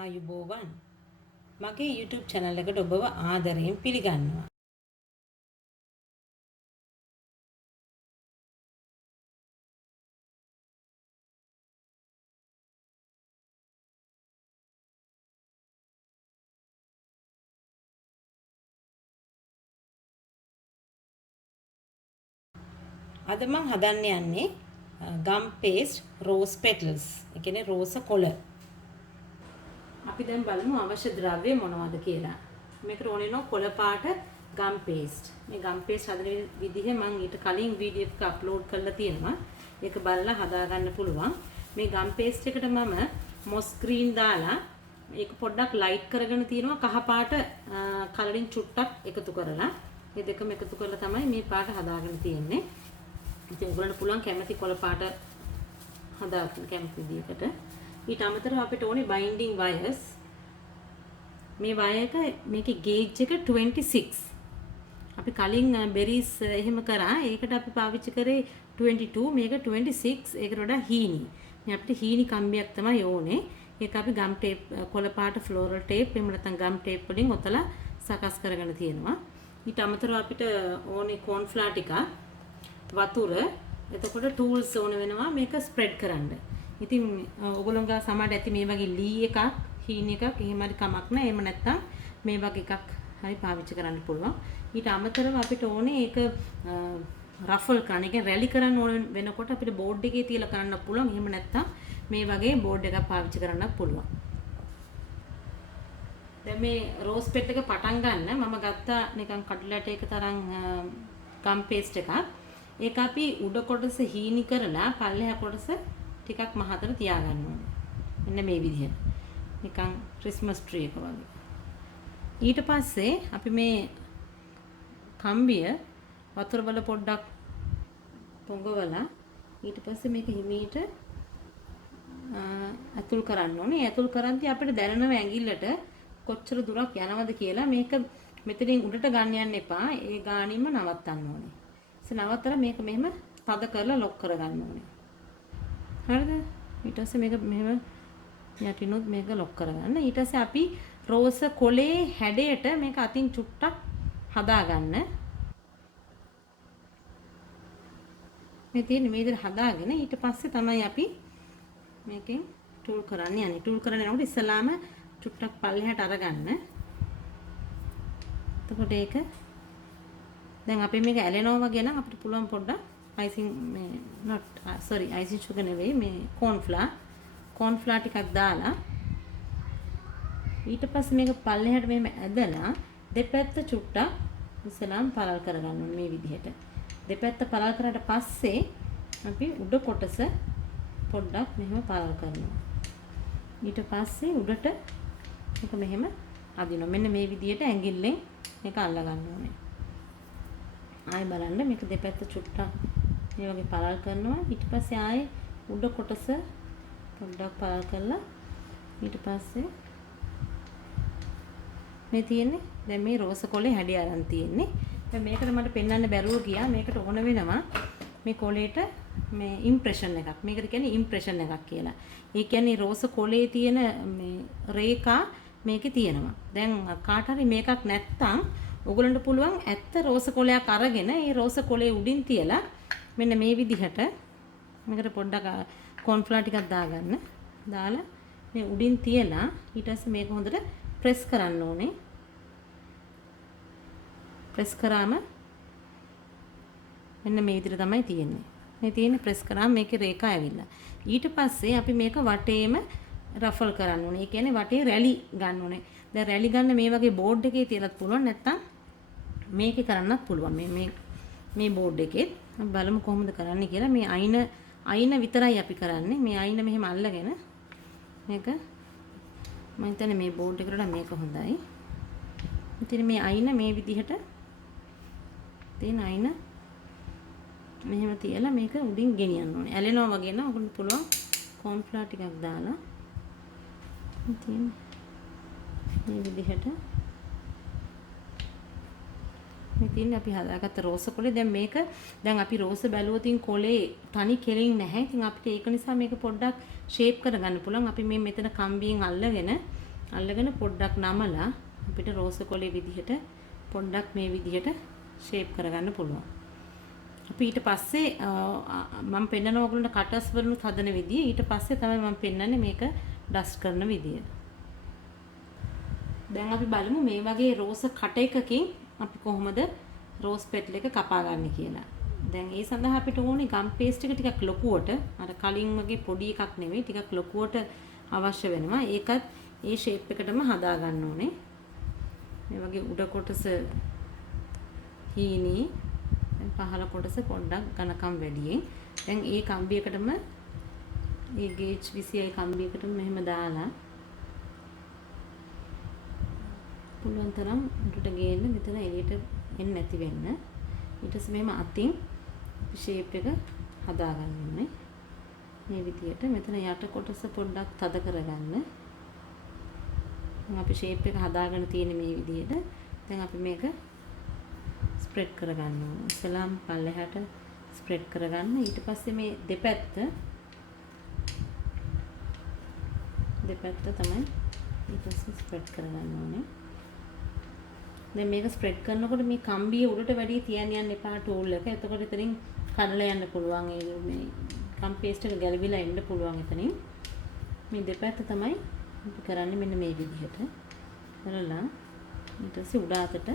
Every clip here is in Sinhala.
ආයුබෝවන් මගේ YouTube channel එකට ඔබව ආදරයෙන් පිළිගන්නවා. අද මම හදන්න යන්නේ ගම් පේස්ට් රෝස් පෙටල්ස්. ඒ කියන්නේ රෝස කොළ. අපි දැන් බලමු අවශ්‍ය ද්‍රව්‍ය මොනවද කියලා. මේකට ඕනේ නෝ කොළ පාට ගම් පේස්ට්. මේ ගම් පේස්ට් හදන විදිහ මම ඊට කලින් වීඩියෝ එකක් අප්ලෝඩ් කරලා තියෙනවා. ඒක බලලා හදා ගන්න පුළුවන්. මේ ගම් පේස්ට් එකට මම මොස් ග්‍රීන් දාලා ඒක පොඩ්ඩක් ලයිට් කරගෙන තියෙනවා කහ පාට කලරින් චුට්ටක් එකතු කරලා. මේ දෙකම එකතු කරලා තමයි මේ පාට හදාගෙන තියෙන්නේ. ඉතින් ඔයගොල්ලන්ට පුළුවන් කැමති කොළ පාට හදාගන්න කැමති විදිහකට. ඊට අමතරව අපිට ඕනේ බයින්ඩින් වයර්ස්. මේ වයර් එක මේකේ ගේජ් එක 26. අපි කලින් බෙරිස් එහෙම කරා. ඒකට අපි පාවිච්චි කරේ 22. මේක 26. ඒකට වඩා හීනි. මේ අපිට හීනි කම්බියක් තමයි ඕනේ. ඒක අපි ගම් ටේප් කොළ පාට ෆ්ලෝරල් ටේප් එහෙම නැත්නම් ගම් ටේප් වලින් ඔතලා සකස් කරගෙන තියෙනවා. ඊට අමතරව අපිට ඕනේ කෝන්ෆ්ලා ටිකක්. වතුර එතකොට ටූල්ස් ඕන වෙනවා මේක ස්ප්‍රෙඩ් කරන්න. ඉතින් ඔයගොල්ලෝ ගා සමහරට ඇති මේ වගේ ලී එකක්, හීන එකක් එහෙම හරි කමක් නැහැ. එහෙම නැත්නම් මේ වගේ එකක් හරි පාවිච්චි කරන්න පුළුවන්. ඊට අමතරව අපිට ඕනේ ඒක රෆල් කරන්න. ඒ කියන්නේ රැලි කරන්න ඕන වෙනකොට අපිට බෝඩ් එකේ තියලා කරන්න පුළුවන්. එහෙම නැත්නම් මේ වගේ බෝඩ් එකක් පාවිච්චි කරන්නත් පුළුවන්. දැන් මේ රෝස් පෙට් එක පටන් ගන්න මම ගත්තා නිකන් කඩුලට එක තරම් ගම් පේස්ට් එකක්. ඒක අපි උඩ කොටස හීනි කරලා පල්ලෙහා කොටස ටිකක් මහතට තියාගන්න ඕනේ. මෙන්න මේ විදිහට. නිකන් ක්‍රිස්මස් ට්‍රී එක වගේ. ඊට පස්සේ අපි මේ කම්බිය වතුර වල පොඩ්ඩක් පොඟවලා ඊට පස්සේ මේක හිමීට අතුල් කරන්න ඕනේ. අතුල් කරද්දී අපිට දැනෙනවා ඇඟිල්ලට කොච්චර දුරක් යනවද කියලා. මේක මෙතනින් උඩට ගන්න යන්න එපා. ඒ ගානින්ම නවත්තන්න ඕනේ. නවත්තලා මේක මෙහෙම තද කරලා ලොක් කරගන්න ඕනේ. හරිද? ඊට පස්සේ මේක මෙහෙම යටිනුත් මේක ලොක් කරගන්න. ඊට පස්සේ අපි රෝස කොලේ හැඩයට මේක අතින් චුට්ටක් හදාගන්න. මේ තියෙන මේ විදිහට හදාගෙන ඊට පස්සේ තමයි අපි මේකෙන් ටූල් කරන්න යන්නේ. ටූල් කරන්න යනකොට ඉස්සලාම චුට්ටක් පල්ලෙහාට අරගන්න. එතකොට ඒක දැන් අපි මේක ඇලෙනවා වගේ නම් අපිට පුළුවන් පොඩ්ඩක් අයිසිං මේ අයිසිං sugar නෙවෙයි මේ කෝන්ෆ්ලා ටිකක් දාලා ඊට පස්සේ මේක පල්ලෙහාට මෙහෙම ඇදලා දෙපැත්ත චුට්ටක් ඉස්සලාම් පළල් කරගන්න ඕනේ මේ විදිහට. දෙපැත්ත පළල් කරාට පස්සේ අපි උඩ කොටස පොඩ්ඩක් මෙහෙම පළල් කරනවා. ඊට පස්සේ උඩට මේක මෙහෙම අදිනවා. මෙන්න මේ විදිහට ඇඟිල්ලෙන් මේක අල්ල ගන්න ඕනේ. ආයෙ බලන්න මේක දෙපැත්ත චුට්ටක් මේ වගේ පළල් කරනවා. ඊට පස්සේ ආයෙ උඩ කොටස පොඩ්ඩක් පළල් කරලා ඊට පස්සේ මේ තියෙන්නේ දැන් මේ රෝස කොලේ හැඩය අරන් තියෙන්නේ. දැන් මේකට මට පෙන්වන්න බැරුව ගියා. මේකට ඕන වෙනවා මේ කොලේට මේ ඉම්ප්‍රෙෂන් එකක්. මේකට කියන්නේ ඉම්ප්‍රෙෂන් එකක් කියලා. ඒ කියන්නේ රෝස කොලේ තියෙන මේ රේඛා මේකේ තියෙනවා. දැන් කාට හරි මේකක් නැත්තම් ඔයගලන්ට පුළුවන් ඇත්ත රෝස කොලයක් අරගෙන ඒ රෝස කොලේ උඩින් තියලා මෙන්න මේ විදිහට මේකට පොඩ්ඩක් කෝන්ෆ්ලා ටිකක් දාගන්න. දාලා මේ උඩින් තියලා ඊට පස්සේ මේක හොඳට ප්‍රෙස් කරන්න ඕනේ. ප්‍රෙස් කරාම මෙන්න මේ විදිහට තමයි තියෙන්නේ. මේ තියෙන්නේ ප්‍රෙස් කරාම මේකේ රේඛා ඇවිල්ලා. ඊට පස්සේ අපි මේක වටේම රෆල් කරන්න ඕනේ. ඒ කියන්නේ වටේ රැලි ගන්න ඕනේ. දැන් රැලි ගන්න මේ වගේ බෝඩ් එකේ තියලත් පුළුවන් නැත්තම් මේකේ කරන්නත් පුළුවන්. මේ බෝඩ් එකේ බලමු කොහොමද කරන්නේ කියලා. මේ අයින විතරයි අපි කරන්නේ. මේ අයින මෙහෙම අල්ලගෙන මේක මම හිතන්නේ මේ බෝඩ් එකට වඩා මේක හොඳයි. ඉතින් මේ අයින මේ විදිහට තියෙන අයින මෙහෙම තියලා මේක උඩින් ගෙනියන්න ඕනේ. ඇලෙනවා වගේ නම් ඔයගොල්ලෝ පුළුවන් කෝන්ෆ්ලා ටිකක් දාලා ඉතින් මේ විදිහට මේ තියෙන්නේ අපි හදාගත්ත රෝස කොලේ. දැන් අපි රෝස බැලුවොතින් කොලේ තනි කෙලින් නැහැ. ඉතින් අපිට ඒක නිසා මේක පොඩ්ඩක් ෂේප් කරගන්න පුළුවන්. අපි මේ මෙතන කම්බියෙන් අල්ලගෙන අල්ලගෙන පොඩ්ඩක් නමලා අපිට රෝස කොලේ විදිහට පොඩ්ඩක් මේ විදිහට ෂේප් කරගන්න පුළුවන්. අපි ඊට පස්සේ මම පෙන්නන ඕගොල්ලන්ට කටර්ස් වලින් හදන විදිය ඊට පස්සේ තමයි මම පෙන්නන්නේ මේක ඩස්ට් කරන විදිය. දැන් අපි බලමු මේ වගේ රෝස කට එකකින් අපි කොහොමද රෝස් පෙටල් එක කපා ගන්න කියලා. දැන් ඒ සඳහා අපිට ඕනේ ගම් පේස්ට් එක ටිකක් ලොකුවට අර කලින් වගේ පොඩි එකක් නෙවෙයි ටිකක් ලොකුවට අවශ්‍ය වෙනවා. ඒකත් ඒ ෂේප් එකටම හදා ගන්න ඕනේ. මේ වගේ උඩ කොටස හීනි පහළ කොටස පොඩ්ඩක් ඝනකම් වැඩියෙන්. දැන් ඒ කම්බියකටම මේ ගේජ් 26 කම්බියකටම මෙහෙම දාලා පුළුවන් තරම් උඩට ගේන්න මෙතන එළියට එන්නේ නැති වෙන්න. ඊට පස්සේ මෙහෙම අතින් ෂේප් එක හදා ගන්න ඕනේ. මේ විදියට මෙතන යට කොටස පොඩ්ඩක් තද කරගන්න. අපි ෂේප් එක හදාගෙන තියෙන මේ විදියට. දැන් අපි මේක ස්ප්‍රෙඩ් කරගන්න ඕනේ. ඉස්සලාම් පල්ලෙහාට ස්ප්‍රෙඩ් කරගන්න. ඊට පස්සේ මේ දෙපැත්ත තමයි ඊට පස්සේ ස්ප්‍රෙඩ් කරගන්න ඕනේ. දැන් මේක ස්ප්‍රෙඩ් කරනකොට මේ කම්බිය උඩට වැඩි තියන්න යන්න එපා ටූල් එක. එතකොට එතනින් කඩලා යන්න පුළුවන්. ඒ මේ කම් පේස්ට් එක ගැලවිලා එන්න පුළුවන් එතනින්. මේ දෙපැත්ත තමයි අපි කරන්නේ මෙන්න මේ විදිහට. කරලා ඊට පස්සේ උඩ අතට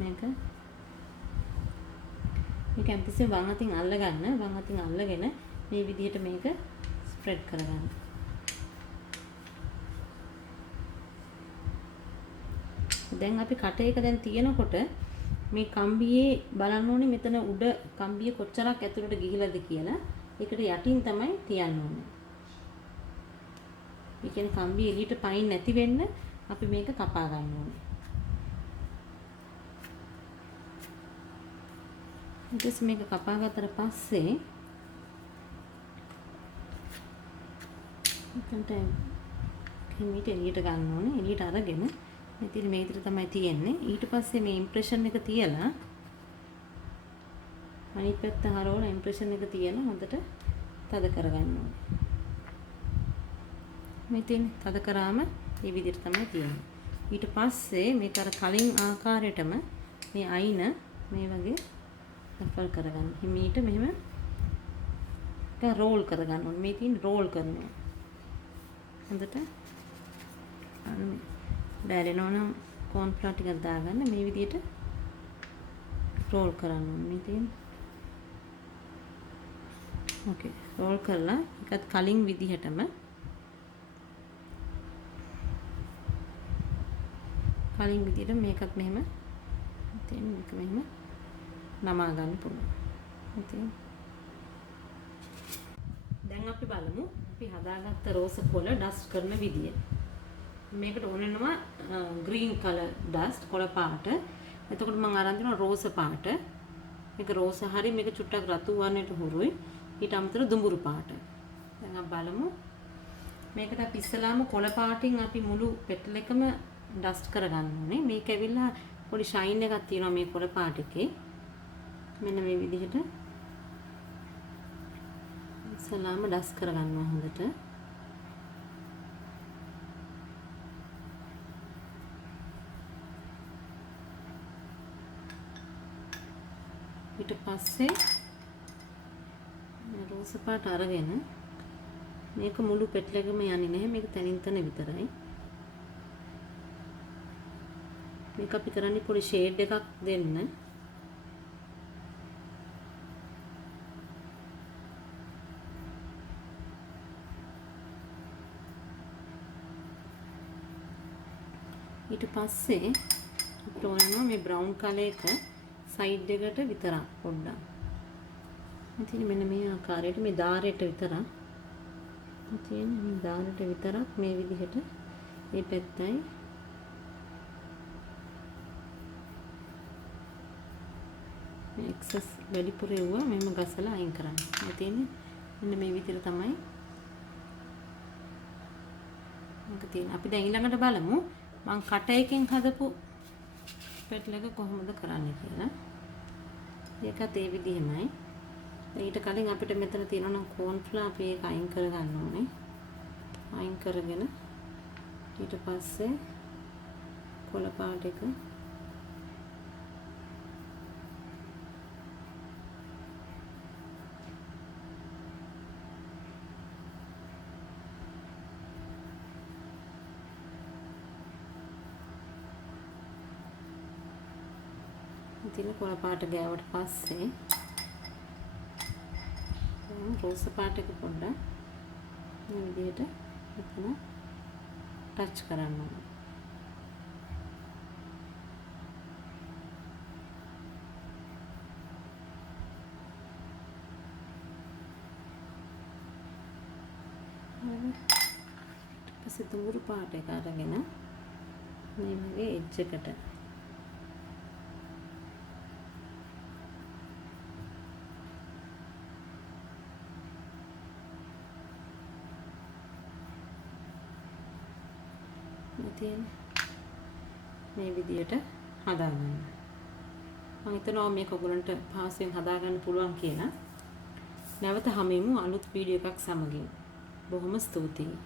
මේක ඇම්පිසේ වම් අතින් අල්ලගන්න. වම් අතින් අල්ලගෙන මේ විදිහට මේක ස්ප්‍රෙඩ් කරගන්න. දැන් අපි කට එක දැන් තියෙනකොට මේ කම්බියේ බලන්න ඕනේ මෙතන උඩ කම්බිය කොච්චරක් ඇතුළට ගිහිලාද කියලා. ඒකට යටින් තමයි තියන්න ඕනේ. මේ කියන්නේ කම්බිය එළියට පයින් නැති වෙන්න අපි මේක කපා ගන්න ඕනේ. ඊට මේක කපා ගත්තට පස්සේ මෙතනට කෙමීට එළියට ගන්න ඕනේ. එළියට අරගෙන ඉතින් මේ විදිහට තමයි තියෙන්නේ. ඊට පස්සේ මේ ඉම්ප්‍රෙෂන් එක තියලා අනිත් පැත්ත හරවලා ඉම්ප්‍රෙෂන් එක තියලා හොඳට තද කරගන්න ඕනේ. මේ තියෙන්නේ තද කරාම මේ විදිහට තමයි තියෙන්නේ. ඊට පස්සේ මේක අර කලින් ආකාරයටම මේ අයින මේ වගේ රෆල් කරගන්න. හිමීට මෙහෙම ඒක රෝල් කරගන්න ඕනේ. මේ තියෙන රෝල් කරනවා. හොඳට දැරෙනවා නම් කෝන් ෆ්ලවර් ටිකක් දාගන්න මේ විදිහට රෝල් කරන්න ඕනේ. මේ තියෙන්නේ. ඕකේ. රෝල් කරලා ඒකත් කලින් විදිහටම මේකත් මෙහෙම ඉතින් මේක මෙහෙම නමා ගන්න පුළුවන්. ඉතින් දැන් අපි බලමු අපි හදාගත්ත රෝස කොළ ඩස්ට් කරන විදිය. මේකට ඕන වෙනවා ග්‍රීන් කලර් ඩස්ට් කොළ පාට. එතකොට මම අරන් දෙනවා රෝස පාට. මේක රෝස හරි මේක චුට්ටක් රතු වර්ණයට හුරුයි. ඊට අමතරව දුඹුරු පාට. දැන් අපි බලමු. මේකට අපි ඉස්සලාම කොළ පාටින් අපි මුළු පෙටල් එකම ඩස්ට් කරගන්න ඕනේ. මේක ඇවිල්ලා පොඩි ෂයින් එකක් තියෙනවා මේ කොළ පාට එකේ. මෙන්න මේ විදිහට ඉස්සලාම ඩස්ට් කරගන්නවා හොඳට. ඊට පස්සේ රෝස පාට අරගෙන මේක මුළු පෙටල් එකම යන්නේ නැහැ. මේක තනින් තන විතරයි. මේක අපි කරන්නේ පොඩි ෂේඩ් එකක් දෙන්න. ඊට පස්සේ අපිට ඕනනවා මේ බ්‍රවුන් කලර් එක සයිඩ් එකට විතරක් පොඩ්ඩක්. ඉතින් මෙන්න මේ ආකාරයට මේ දාරයට විතරක්. ඉතින් මේ දාරයට විතරක් මේ විදිහට මේ පැත්තයි මේ එක්සස් වැඩිපුර එවුවා මෙහෙම ගසලා අයින් කරන්න. ඉතින් මෙන්න මේ විදිහට තමයි මේක තියෙන්නේ. අපි දැන් ඊළඟට බලමු මම කට එකෙන් හදපු පෙටල් එක කොහොමද කරන්නේ කියලා. ඒකත් ඒ විදිහමයි. ඊට කලින් අපිට මෙතන තියෙනවා නම් කෝන් ෆ්ලවර් අපි ඒක අයින් කරගන්න ඕනේ. අයින් කරගෙන ඊට පස්සේ කොළ පාට එක ඉතින් කොළ පාට ගෑවට පස්සේ රෝස පාට එක පොඩ්ඩක් මේ විදිහට මෙතන ටච් කරන්න ඕනේ. ඊපස්සේ දුඹුරු පාට එක අරගෙන මේ වගේ එජ් එකට මේ විදියට හදාගන්න. මම හිතනවා මේක ඔයගලන්ට පහසුවෙන් හදාගන්න පුළුවන් කියලා. නැවත හමුවෙමු අලුත් වීඩියෝ එකක් සමගින්. බොහොම ස්තුතියි.